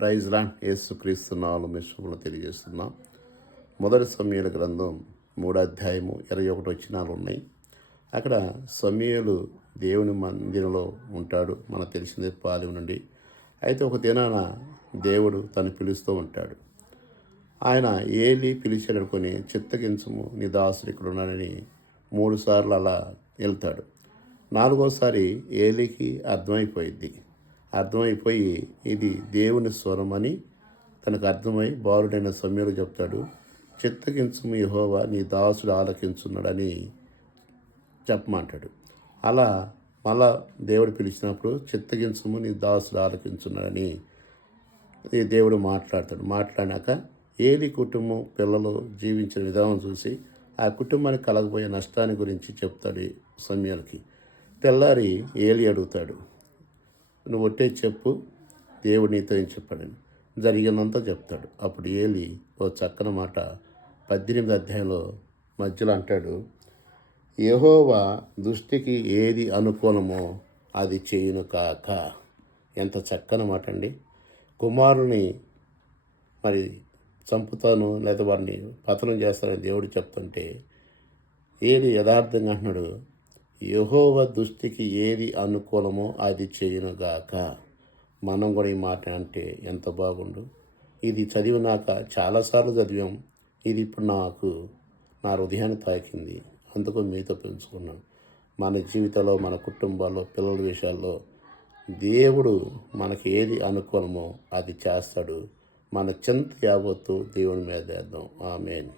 Praise land యేసుక్రీస్తు నామములో శుభములు తెలియజేస్తున్నాం. మొదటి సమూయేలు గ్రంథం 3వ అధ్యాయము 21 వచనాలు ఉన్నాయి. అక్కడ సమూయేలు దేవుని మందిరంలో ఉంటాడు, మనకు తెలిసిందే పాలెం నుండి. అయితే ఒక దినాన దేవుడు తను పిలుస్తూ ఉంటాడు. ఆయన ఏలి పిలిచాడనుకొని చిత్తగించము నీ దాసుడు ఇక్కడ ఉన్నాడని 3 సార్లు అలా వెళ్తాడు. 4వసారి ఏలికి అర్థమైపోయి ఇది దేవుని స్వరం అని తనకు అర్థమై బాలుడైన సమూయేలు చెప్తాడు. చిత్తగించుము యెహోవా నీ దాసుడు ఆలకించున్నాడని చెప్పమంటాడు. అలా మళ్ళా దేవుడు పిలిచినప్పుడు చిత్తగించుము నీ దాసుడు ఆలకించున్నాడని దేవుడు మాట్లాడినాక ఏలి కుటుంబం పిల్లలు జీవించిన విధానం చూసి ఆ కుటుంబానికి కలగబోయే నష్టాన్ని గురించి చెప్తాడు సమూయేలుకి. తెల్లారి ఏలి అడుగుతాడు, నువ్వు ఒట్టే చెప్పు, దేవుడు నీతో ఏం చెప్పాడని. జరిగినంతా చెప్తాడు. అప్పుడు ఏలి ఓ చక్కని మాట 18వ అధ్యాయంలో మధ్యలో అంటాడు, యెహోవా దృష్టికి ఏది అనుకూలమో అది చేయును కాక. ఎంత చక్కని మాట అండి. కుమారుని మరి చంపుతాను లేదా వారిని పతనం చేస్తానని దేవుడు చెప్తుంటే ఏలి యథార్థంగా అంటున్నాడు, యెహోవా దృష్టికి ఏది అనుకూలమో అది చేయునుగాక. మనం కూడా ఈ మాట అంటే ఎంత బాగుండు. ఇది చదివినాక చాలాసార్లు చదివాం. ఇది ఇప్పుడు నా హృదయాన్ని తాకింది. అందుకు మీతో పెంచుకున్నాను. మన జీవితంలో, మన కుటుంబాల్లో, పిల్లల విషయాల్లో దేవుడు మనకి ఏది అనుకూలమో అది చేస్తాడు. మన చింత యావత్తు దేవుని మీద వేద్దాం. ఆమేన్.